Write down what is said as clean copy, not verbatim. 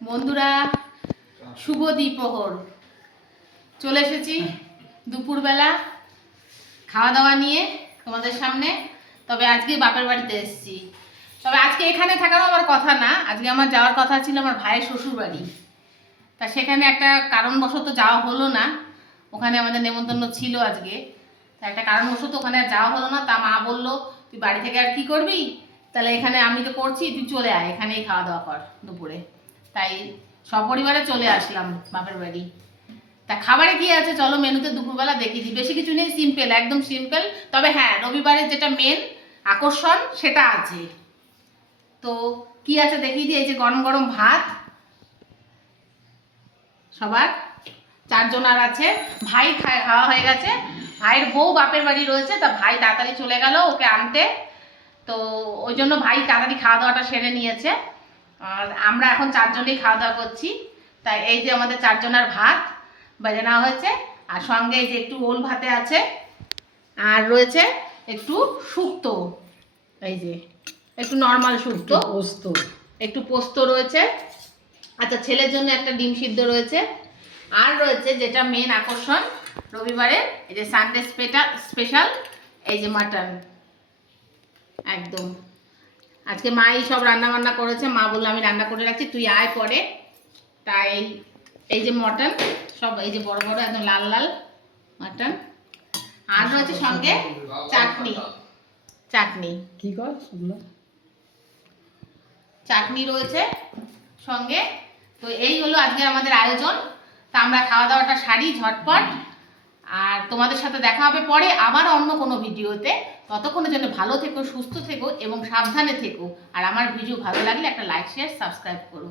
বন্ধুরা, শুভ দ্বিপ্রহর। চলে এসেছি দুপুরবেলা খাওয়া দাওয়া নিয়ে তোমাদের সামনে। তবে আজকে বাপের বাড়িতে এসেছি। তবে আজকে এখানে থাকারও আমার কথা না, আজকে আমার যাওয়ার কথা ছিল আমার ভাইয়ের শ্বশুর বাড়ি। তা সেখানে একটা কারণবশত যাওয়া হলো না। ওখানে আমাদের নেমন্তন্ন ছিল আজকে, তা একটা কারণবশত ওখানে আর যাওয়া হলো না। তা মা বললো, তুই বাড়ি থেকে আর কি করবি, তাহলে এখানে আমি তো করছি, তুই চলে আয়, এখানেই খাওয়া দাওয়া কর দুপুরে। তাই সপরিবারে চলে আসলাম বাপের বাড়ি। তা খাবারে কি আছে চলো মেনুতে দুপুরবেলা দেখিয়ে দিই। বেশি কিছু নেই, সিম্পল, একদম সিম্পল। তবে হ্যাঁ, রবিবারের যেটা মেন আকর্ষণ সেটা আছে। তো কি আছে দেখিয়ে দিই। এই যে গরম গরম ভাত, সবার 4 জনার আছে। ভাই খাওয়া হয়ে গেছে, ভাইয়ের বউ বাপের বাড়ি রয়েছে, তা ভাই তাড়াতাড়ি চলে গেল ওকে আনতে। তো ওই জন্য ভাই তাড়াতাড়ি খাওয়া দাওয়াটা সেরে নিয়েছে, আর আমরা এখন 4 জনেই খাওয়া দাওয়া করছি। তাই এই যে আমাদের 4 জনের ভাত বেজে নেওয়া হয়েছে, আর সঙ্গে এই যে একটু ওল ভাতে আছে, আর রয়েছে একটু শুক্তো, এই যে একটু নর্মাল শুক্তো, পোস্ত, একটু পোস্ত রয়েছে। আচ্ছা, ছেলের জন্য একটা ডিম সিদ্ধ রয়েছে। আর রয়েছে যেটা মেন আকর্ষণ রবিবারে, এই যে সানডে স্পেশাল, এই যে মাটন। একদম আজকে মাই সব রান্না বান্না করেছে। মা বললো আমি রান্না করে রাখছি, তুই আয় পরে। তাই এই যে মটন সব, এই যে বড় বড় একদম লাল লাল মটন। আর রয়েছে সঙ্গে চাটনি। চাটনি কি কর শুনলো, চাটনি রয়েছে সঙ্গে। তো এই হলো আজকে আমাদের আয়োজন। তা আমরা খাওয়া দাওয়াটা সারি ঝটপট, আর তোমাদের সাথে দেখা হবে পরে আবার অন্য কোনো ভিডিওতে। ততক্ষণের জন্য ভালো থেকো, সুস্থ থেকো এবং সাবধানে থেকো। আর আমার ভিডিও ভালো লাগলে একটা লাইক, শেয়ার, সাবস্ক্রাইব করো।